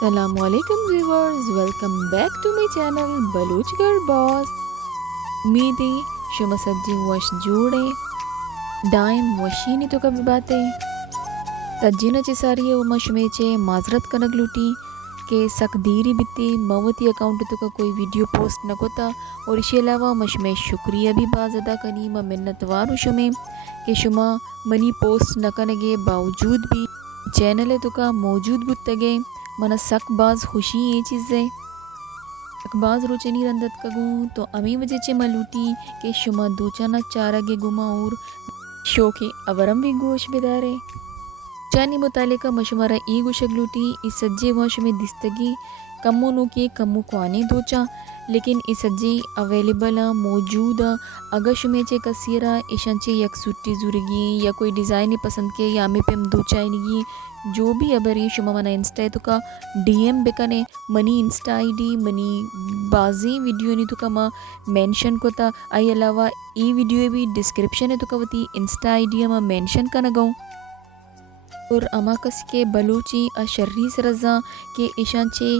السلام علیکم viewers, welcome back to my channel Baloch girl boss. میدی شما سجی وش جوڑے دائم وشینی تو کبھی باتیں تجینا چی ساری وما شمیچے معذرت کنگ لوٹی کہ سقدیری بیتی موتی اکاؤنٹ تو کا کوئی ویڈیو پوسٹ نہ کوتا. اور اسی علاوہ مشمع شکریہ بھی باز ادا کنی ما منتوارو شمیں کہ شما منی پوسٹ نہ کنگے باوجود بھی چینل تو کا موجود بتگے منا سک باز خوشی یہ چیزیں سک باز روچنی رندت کگوں تو امی وجہ چے ملوٹی کہ شما دوچانا چارگے گما اور شوقی اورم بھی گوش بدارے چانی متعلقہ مشمارہ ای گوشگ لوٹی اس سجے واش میں دستگی کمو نو کی کمو کوانے دوچا لیکن اس سجے اویلیبل موجود اگر شمی چے کسیرا ایشان چے یک سوٹی زورگی یا کوئی ڈیزائن پسند کے یا ہمیں پیم دوچائنگی جو بھی ابری شما منا انسٹا تو کا ڈی ایم بکنے منی انسٹا آئی ڈی منی بازی ویڈیو نی تو کا ما مینشن کو تا آئی علاوہ ای ویڈیو بھی ڈسکرپشن ہے تو کا وتی انسٹا آئی ڈی ما مینشن کنگاؤں اور اما کس کے بلوچی اشریس رضا کے ایشان چے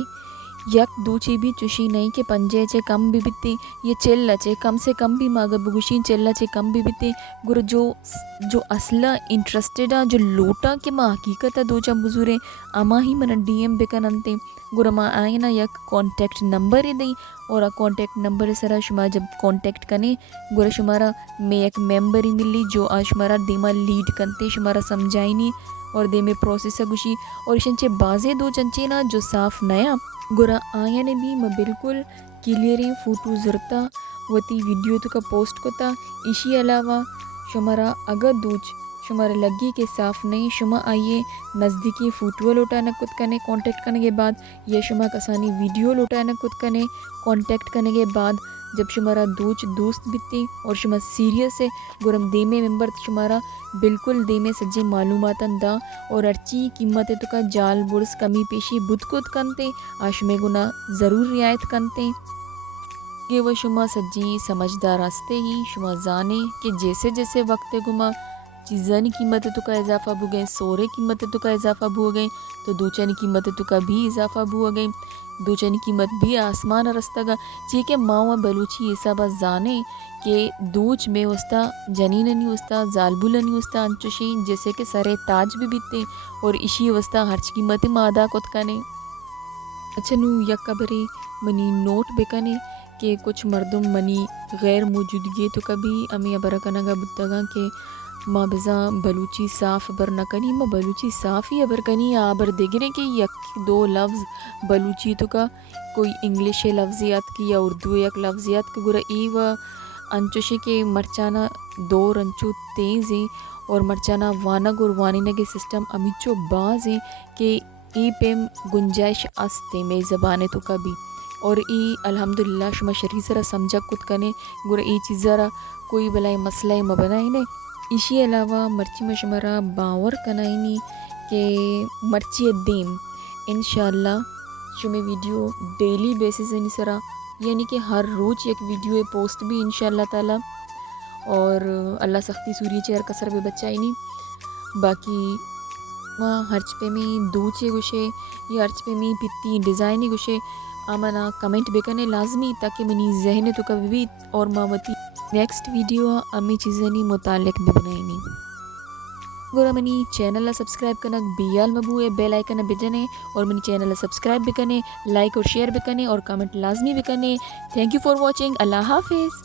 یک دوچی بھی چوشی نہیں کہ پنجے چے کم بھی بیتی یہ چل چے کم سے کم بھی ماغا بگوشین چل چے کم بھی بیتی گر جو اصلا انٹرسٹیڈ جو لوٹا کہ ما حقیقت دوچا بزورے اما ہی من ڈی ایم بکن انتے گر ما آئینا یک کانٹیکٹ نمبر ہی دیں اور کانٹیکٹ نمبر سرا شما جب کانٹیکٹ کنے گر شمارا میں ایک ممبر ہی ملی جو شمارا دیما لیڈ کنتے شمارا سمجھائنی اور دے میں پروسیس گوشی اور شنچے بازے دو چنچے نا جو صاف نیا گورا آیا نے بھی میں بالکل کلیئری فوٹو زرتا وتی ویڈیو تو کا پوسٹ کو تا اسی علاوہ شمارا اگر دوچ شمارا لگی کہ صاف نہیں شما آئیے نزدیکی فوٹو لوٹانا کت کنے کانٹیکٹ کرنے کے بعد یا شما کسانی ویڈیو لوٹانا کت کنے کانٹیکٹ کرنے کے بعد جب شمارا دوست بیتی اور شما سیریس ہے گرم دے میں ممبر شمارا بالکل دے میں سجے معلومات دا اور ارچی قیمت تو کا جال برس کمی پیشی بدھ کت کنتے آشمے گنا ضرور رعایت کنتے کہ وہ شما سجی سمجھدار راستے ہی شما زانے کہ جیسے جیسے وقت گما چیزانی قیمت تو کا اضافہ بو گئے سورے قیمت تو کا اضافہ بو گئے تو دوچانی قیمت تو کا بھی اضافہ بو گئے دوچانی قیمت بھی آسمان رستہ گا چیکہ ماں بلوچی حسابہ زانے کہ دوچ میں استا جنین نہیں استا زالبول نہیں استا انچوشیں جیسے کہ سرے تاج بھی بیتے اور اسی وستا ہرچ قیمت مادہ کت کنے اچھا نو یک کبری منی نوٹ بکنے کہ کچھ مردم منی غیر موجودگی تو کبھی امی ابرکنگا بتگا کہ ما بزا بلوچی صاف ابر نہ کنی ما بلوچی صاف ہی ابر کنی آبر دیگرے کہ یک دو لفظ بلوچی تو کا کوئی انگلش لفظیات کی یا اردو یک لفظیات کا گرا ای و انچوشے کے مرچانا دو رنچو تیز ہیں اور مرچانا وانگ اور وانینہ کے سسٹم امیچو باز ہیں کہ ای پیم گنجائش آستے میں زبانے تو کا بھی اور ای الحمدللہ شما شریح سرا سمجھا کت کنے گرا ای چیز ذرا کوئی بلائی مسئلہ مبنائی نے اسی علاوہ مرچی میں شمارا باور کنائنی کہ مرچی دیم انشاءاللہ شمی ویڈیو ڈیلی بیسس نہیں سرا یعنی کہ ہر روز ایک ویڈیو پوسٹ بھی انشاءاللہ تعالی اور اللہ سختی سوری چہر کسر بے بچائی نہیں باقی ماں ہرچ پہ میں دوچے گوشے یا ہرچ پہ میں پتی ڈیزائنی گوشے آمنا کمنٹ بکنے لازمی تاکہ منی ذہن تو کبھی بھی اور ماوتی نیکسٹ ویڈیو امی چیزیں متعلق بھی بنائی نہیں گورا منی چینل سبسکرائب کرنا بیال مبو ہے بیل آئیکن بجنے اور منی چینل سبسکرائب بھی کرنے لائک اور شیئر بھی کرنے اور کمنٹ لازمی بھی کرنے تھینک یو فار واچنگ اللہ حافظ.